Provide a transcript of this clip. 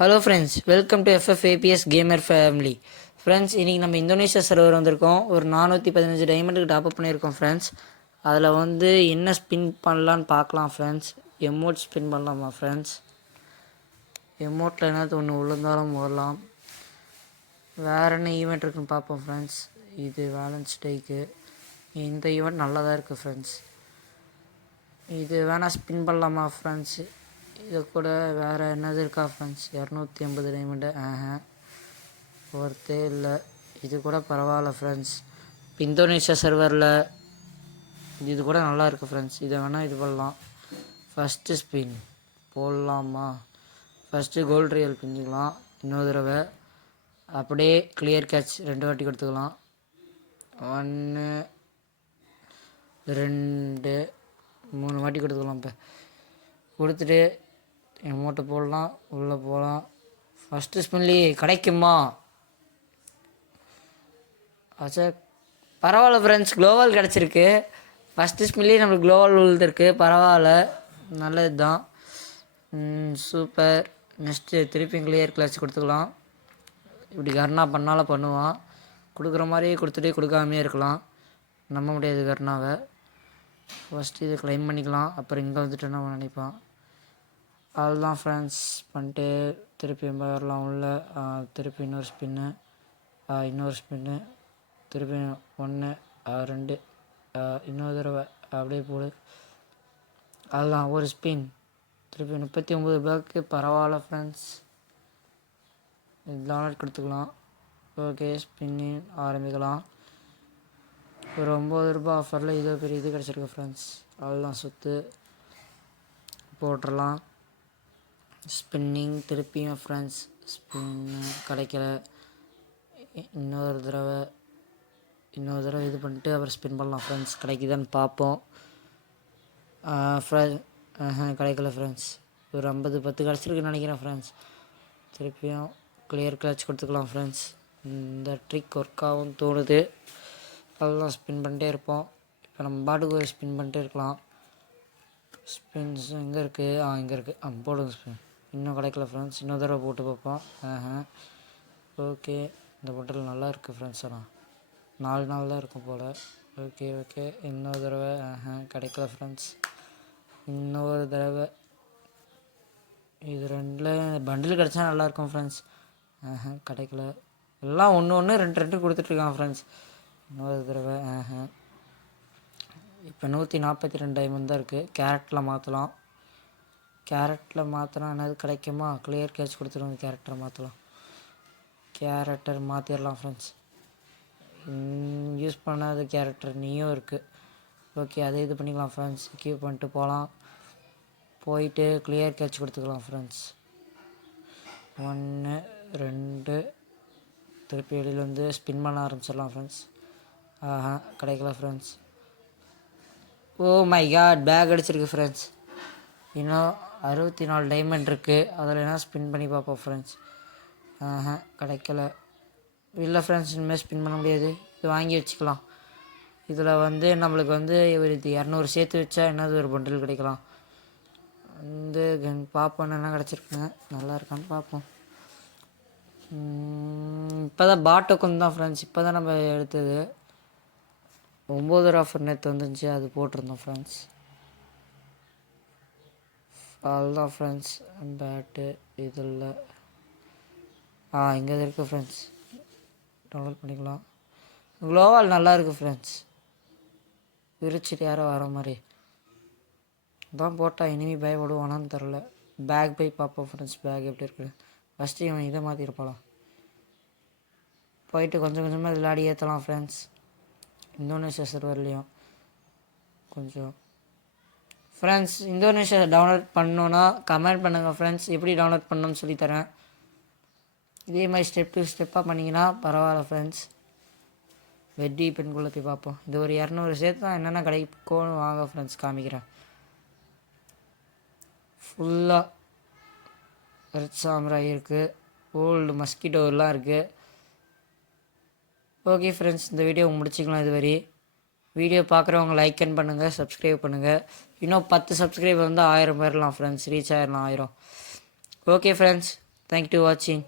Hello friends, welcome to FFAPS gamer family. Friends, இன்றைக்கி நம்ம Indonesia server வந்திருக்கோம். ஒரு 415 டைமண்டுக்கு டாப்அப் பண்ணியிருக்கோம் ஃப்ரெண்ட்ஸ். அதில் வந்து என்ன ஸ்பின் பண்ணலான்னு பார்க்கலாம் ஃப்ரெண்ட்ஸ். எமோட் ஸ்பின் பண்ணலாமா ஃப்ரெண்ட்ஸ்? எமோட்டில் என்னது ஒன்று விழுந்தாலும் வரலாம். வேறு என்ன ஈவெண்ட் இருக்குன்னு பார்ப்போம் ஃப்ரெண்ட்ஸ். இது வேலன்ஸ் டேக்கு இந்த ஈவெண்ட் நல்லா தான் இருக்குது ஃப்ரெண்ட்ஸ். இது வேணால் ஸ்பின் பண்ணலாமா ஃப்ரெண்ட்ஸ்? இது கூட வேறு என்னது இருக்கா ஃப்ரெண்ட்ஸ்? 250 டைமண்டு ஒருத்தே இல்லை. இது கூட பரவாயில்ல ஃப்ரெண்ட்ஸ். இப்போ இந்தோனேஷியா சர்வரில் இது கூட நல்லா இருக்குது ஃப்ரெண்ட்ஸ். இதை வேணால் இது பண்ணலாம். ஃபஸ்ட்டு ஸ்பின் போடலாமா? ஃபஸ்ட்டு கோல்டு ரியல் பிஞ்சிக்கலாம். இன்னொரு தடவை அப்படியே கிளியர் கேட்ச் 2 வாட்டி கொடுத்துக்கலாம். 1 2 3 வாட்டி கொடுத்துக்கலாம். இப்போ கொடுத்துட்டு எமௌண்ட்டை போடலாம், உள்ளே போகலாம். ஃபஸ்ட்டு ஸ்பின்லேயே கிடைக்குமா? ஆச்சா, பரவாயில்ல ஃப்ரெண்ட்ஸ், க்ளோவால் கிடச்சிருக்கு. ஃபஸ்ட்டு ஸ்பின்லேயே நம்மளுக்கு க்ளோவால் விழுந்துருக்கு. பரவாயில்ல, நல்லது தான். சூப்பர். நெக்ஸ்ட்டு திருப்பி கிளியர் கிளாஸ் கொடுத்துக்கலாம். இப்படி கர்ணா பண்ணாலும் பண்ணுவான். கொடுக்குற மாதிரியே கொடுத்துட்டே கொடுக்காமே இருக்கலாம். நம்ப முடியாது கர்ணாவை. ஃபஸ்ட்டு இதை க்ளைம் பண்ணிக்கலாம். அப்புறம் இங்கே வந்துட்டு நம்ம நினைப்பான். அதுதான் ஃப்ரெண்ட்ஸ் பண்ணிட்டு திருப்பி வரலாம் உள்ள. திருப்பி இன்னொரு ஸ்பின்னு, திருப்பி 1 2 இன்னொரு தடவை அப்படியே போடு. அதுதான் ஒரு ஸ்பின். திருப்பி 39 பேக்கு. பரவாயில்ல ஃப்ரெண்ட்ஸ், டவுன்லோட் கொடுத்துக்கலாம். ஓகே, ஸ்பின்னிங் ஆரம்பிக்கலாம். ஒரு 9 ரூபாய் ஆஃபரில் இதோ பெரிய இது கிடச்சிருக்கு ஃப்ரெண்ட்ஸ். அதுதான் சுற்று போட்டுடலாம். ஸ்பின்னிங் திருப்பியும் ஃப்ரெண்ட்ஸ். ஸ்பின்னு கிடைக்கல. இன்னொரு தடவை இது பண்ணிட்டு அப்புறம் ஸ்பின் பண்ணலாம் ஃப்ரெண்ட்ஸ். கிடைக்குதான்னு பார்ப்போம். கிடைக்கல ஃப்ரெண்ட்ஸ். ஒரு 50 கிடச்சிருக்குன்னு நினைக்கிறேன் ஃப்ரெண்ட்ஸ். திருப்பியும் கிளியர் கிளச் கொடுத்துக்கலாம் ஃப்ரெண்ட்ஸ். இந்த ட்ரிக் ஒர்க் ஆகும் தோணுது. அதெல்லாம் ஸ்பின் பண்ணிட்டே இருப்போம். இப்போ நம்ம பாட்டுக்கு ஒரு ஸ்பின் பண்ணிட்டே இருக்கலாம். ஸ்பின்ஸ் எங்கே இருக்குது? இங்கே இருக்குது. போடுங்க ஸ்பின். இன்னும் கிடைக்கல ஃப்ரெண்ட்ஸ். இன்னொரு தடவை போட்டு பார்ப்போம். ஓகே, இந்த பொட்டில் நல்லா இருக்குது ஃப்ரெண்ட்ஸ். ஆனால் 4 நாள் தான் இருக்கும் போல். ஓகே, இன்னொரு தடவை. கிடைக்கல ஃப்ரெண்ட்ஸ். இன்னொரு தடவை. இது 2ல் பண்டில் கிடச்சா நல்லாயிருக்கும் ஃப்ரெண்ட்ஸ். கிடைக்கல. எல்லாம் 1 2 கொடுத்துட்ருக்கான் ஃப்ரெண்ட்ஸ். இன்னொரு தடவை. இப்போ 142 டைமண்ட் தான் இருக்குது. கேரட்டில் மாற்றலாம். கேரட்டில் மாற்றினா என்னது கிடைக்குமா? கிளியர் கேட்ச் கொடுத்துருவோம். கேரக்டரை மாற்றலாம். கேரக்டர் மாற்றிடலாம் ஃப்ரெண்ட்ஸ். யூஸ் பண்ணாத கேரக்டர் நீயும் இருக்குது. ஓகே, அதை இது பண்ணிக்கலாம் ஃப்ரெண்ட்ஸ். கீப் பண்ணிட்டு போகலாம். போயிட்டு கிளியர் கேட்ச் கொடுத்துக்கலாம் ஃப்ரெண்ட்ஸ். 1 2 திருப்பி வெளியில் வந்து ஸ்பின் பண்ண ஆரம்பிச்சிடலாம் ஃப்ரெண்ட்ஸ். கிடைக்கல ஃப்ரெண்ட்ஸ். ஓ மை காட், பேக் அடிச்சிருக்கு ஃப்ரெண்ட்ஸ். இன்னும் 64 டைமண்ட் இருக்குது. அதில் என்ன ஸ்பின் பண்ணி பார்ப்போம் ஃப்ரெண்ட்ஸ். கிடைக்கல. இல்லை ஃப்ரெண்ட்ஸ், இனிமேல் ஸ்பின் பண்ண முடியாது. இது வாங்கி வச்சுக்கலாம். இதில் வந்து நம்மளுக்கு வந்து ஒரு 200 சேர்த்து வச்சா என்னது ஒரு பண்டில் கிடைக்கலாம். வந்து பார்ப்போம் என்ன கிடச்சிருக்குங்க. நல்லா இருக்கான்னு பார்ப்போம். இப்போ தான் பாட்டோக்கன் தான் ஃப்ரெண்ட்ஸ். இப்போ தான் நம்ம எடுத்தது. 9 ஆஃபர் நேற்று வந்துருந்துச்சு, அது போட்டிருந்தோம் ஃப்ரெண்ட்ஸ். அதுதான் ஃப்ரெண்ட்ஸ். பேட்டு இதில் இங்கே இருக்குது ஃப்ரெண்ட்ஸ். டவுன்லோட் பண்ணிக்கலாம். க்ளோவால் நல்லா இருக்குது ஃப்ரெண்ட்ஸ். விரிச்சிட்டு யாரோ வர மாதிரி தான் போட்டால் இனிமே பயப்படுவானான்னு தெரில. பேக் போய் பார்ப்போம் ஃப்ரெண்ட்ஸ். பேக் எப்படி இருக்குது? ஃபஸ்ட்டு இவன் இதை மாற்றிருப்பாளாம். போயிட்டு கொஞ்சம் கொஞ்சமாக விளையாடி ஏற்றலாம் ஃப்ரெண்ட்ஸ். இந்தோனேஷியா சர்வர்லேயும் கொஞ்சம் ஃப்ரெண்ட்ஸ். இந்தோனேஷியா டவுன்லோட் பண்ணோன்னா கமெண்ட் பண்ணுங்கள் ஃப்ரெண்ட்ஸ். எப்படி டவுன்லோட் பண்ணணும்னு சொல்லித்தரேன். இதே மாதிரி ஸ்டெப் டு ஸ்டெப்பாக பண்ணிங்கன்னா பரவாயில்ல ஃப்ரெண்ட்ஸ். வெட்டி பெண்குள்ளே போய் பார்ப்போம். இது ஒரு 200 சேர்த்து தான் என்னென்ன கிடைக்கும்னு வாங்க ஃப்ரெண்ட்ஸ் காமிக்கிறேன். ஃபுல்லாக ரெட் சாம்ராய் இருக்குது. ஓல்டு மஸ்கிட்டோலாம் இருக்குது. ஓகே ஃப்ரெண்ட்ஸ், இந்த வீடியோ முடிச்சிக்கலாம். இதுவரை வீடியோ பார்க்குறவங்க லைக் பண்ணுங்கள், சப்ஸ்கிரைப் பண்ணுங்கள். இன்னும் 10 சப்ஸ்கிரைப் வந்து 1000 பேர்லாம் ஃப்ரெண்ட்ஸ். ரீச் ஆயிடலாம் 1000. ஓகே ஃப்ரெண்ட்ஸ், தேங்க்யூ வாட்சிங்.